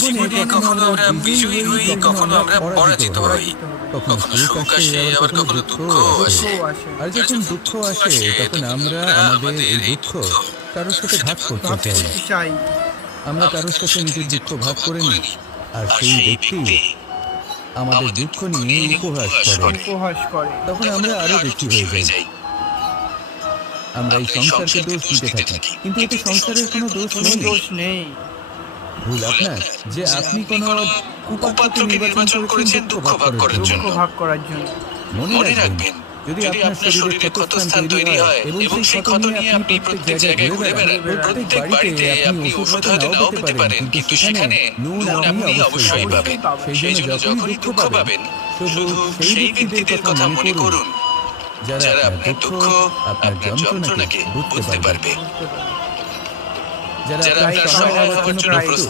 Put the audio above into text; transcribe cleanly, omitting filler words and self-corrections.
জীবনে কখনো আমরা বিজয়ী হই, কখনো আমরা পরাজিত হই, কখনো সুখ আসে, আবার কখনো দুঃখ আসে। আর যখন দুঃখ আসে তখন আমরা আমাদের এই দুঃখ কারোর সাথে ভাগ করতে চাই। আমরা কারোর সাথে নিজের দুঃখ ভাগ করে নিই, আর সেই ব্যক্তি আমাদের দুঃখ নিয়ে উপহাস করে। তখন আমরা আরো দুঃখী হয়ে যাই। আমরা এই সংসারকে দোষ দিতে থাকি, কিন্তু এতে সংসারের কোনো দোষ নেই। ভুল আপনার যে আপনি কোনো কুপাত্রকে নির্বাচন করেছেন দুঃখ ভাগ করার জন্য। মনে রাখবেন, যদি আপনার শরীরে ক্ষতস্থান তৈরি হয় এবং সেই ক্ষত নিয়ে আপনি প্রত্যেক জায়গায় ঘুরে বেড়ান, প্রত্যেক বাড়িতে আপনি ওষুধ হয়তো নাও পেতে পারেন, কিন্তু সেখানে নুন আপনি অবশ্যই পাবেন। সেই জন্য যখনই দুঃখ পাবেন, শুধু সেই ব্যক্তিদের কথা মনে করুন যারা আপনার দুঃখ, আপনার যন্ত্রণাকে বুঝতে পারবে, যারা আপনার সহায় হওয়ার জন্য প্রস্তুত।